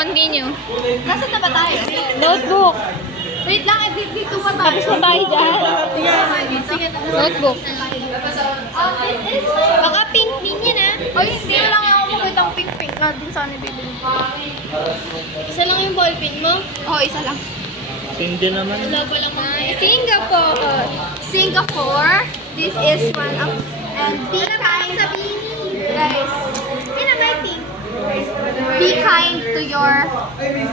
continue. Nasaan na ba tayo? Notebook. Wait lang, dito pa tayo. Tapos na tayo dyan. Sige, Notebook. this is Baka pink din yan ah. Ay, hindi mo lang ako makita ang pink-pink na din sana bibili. Isa lang yung ballpen mo? Oo, isa lang. Hindi naman. Wala pa lang mga Singapore. Singapore. This is one of... And be kind. Guys, yun ang my thing. Be kind to your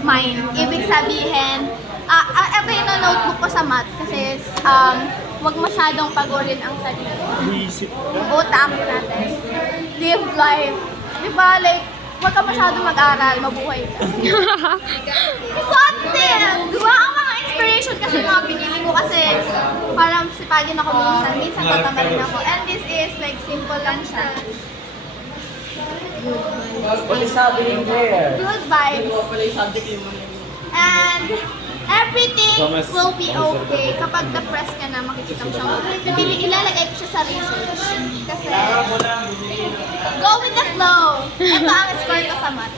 mind. Ibig sabihin, ito yung notebook ko sa math kasi wag masyadong pagurin ang sarili. Isip Utak natin. Live life. Diba, like, wag ka masyadong mag-aral, mabuhay ka. What this? Diba, ang mga inspiration kasi mga pinili ko kasi parang sipagin ako minsan tatama rin ako. And this is like simple lang siya. What is happening there? Good vibes. And everything will be okay. Kapag depressed ka na, makikita mo siya. Ilalagay ko siya sa research. Kasi, go with the flow. Ito ang score ko sa math.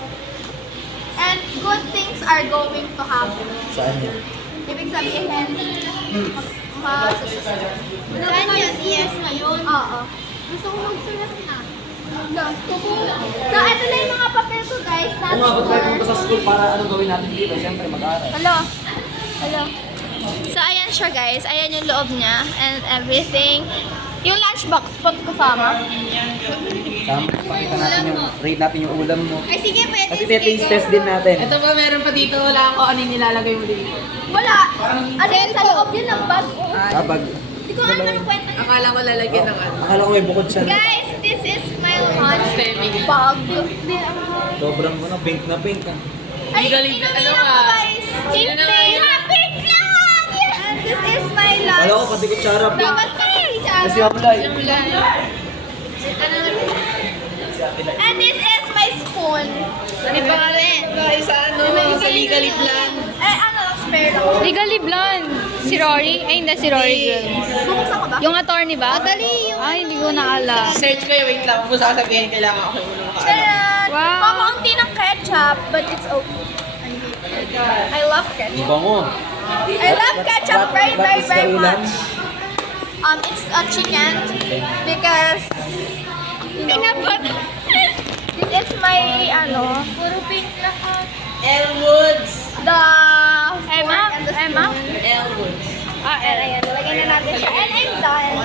And good things are going to happen. Saan yun? Ibig sabihin, Saan yan? Yes ngayon? Oo. Gusto ko magsulat na. Gusto ko. So, ito na yung mga papel ko, guys. Kung mabag-try punta sa school para anong gawin natin dito, siyempre mag-aaral. Hello. Hello. So, ayan siya, guys. Ayan yung loob niya and everything. Yung lunchbox, pot kasama. Sam, pakita natin yung, rate natin yung ulam mo. Ay, sige, pwede. Kasi taste test din natin. Ito ba meron pa dito? Wala ako ano yung nilalagay mo dito. Wala. Ano yun sa loob yun ng bag? Kapag, Hindi ko alam anong kwento niya. Akala ko lalagyan ng ano. akala ko may bukod siya. Guys, this is my lunch Family. bag. Sobrang pink na pink. Ay, Galing na, inumin ano ako, ka? guys. Sino na Pink ngayon? pink lang! Yeah. And this is my lunch. Wala ko pati kutsara pink. Dapat pink. Kasi apply. And this is my spoon. Ano yung pangalan? Guys, sa ano? Sa Legally Plan. Eh, ano lang, spare lang. Legally blonde. Si Rory? Ay, hindi si Rory. Girl. Buksan ko ba? Yung attorney ba? Dali. Ay, hindi ko naala. Search ko yung wait lang. Kung sasabihin, kailangan ako yung makaalam. Charan! Wow. Kakaunti ng ketchup, but it's okay. I love ketchup. Bango. I love ketchup very, What very, is the very ulam? much. It's a chicken because, you know, this is my, puro pink lahat. Elwoods. The Emma? fork and the Emma? spoon. Elwoods. And ayan, lagyan na natin siya. And I'm done.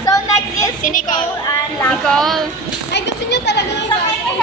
So next is Si Nicole. and Nicole. Nicole. Ay, gusto niyo talaga sa akin kasi